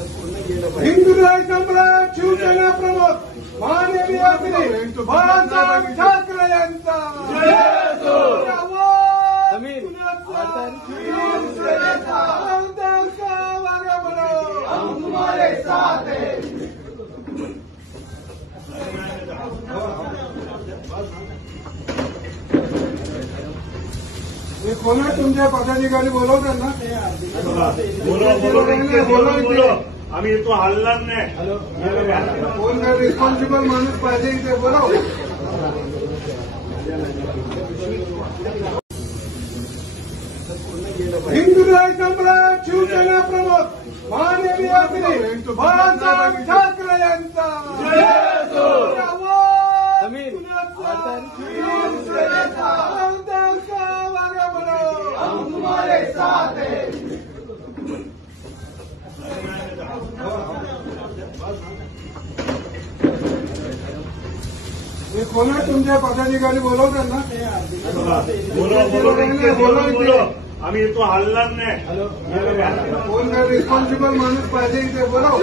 हिंदुराय सम्राट शिवसेना प्रमुख माननीय श्री बाळासाहेब ठाकरे यांचा कोणा तुमच्या पदाधिकारी बोलवतात ना बोलो आम्ही तो हलणार नाही. कोण काय रिस्पॉन्सिबल माणूस पाहिजे ते बोलव. हिंदुराय सम्राट शिवसेना प्रमुख माननीय श्री बाळासाहेब ठाकरे यांचा कोणा तुमच्या पदाधिकारी बोलवतात ना बोलो आम्ही तो हलणार नाही. कोण काय रिस्पॉन्सिबल माणूस पाहिजे ते बोलव.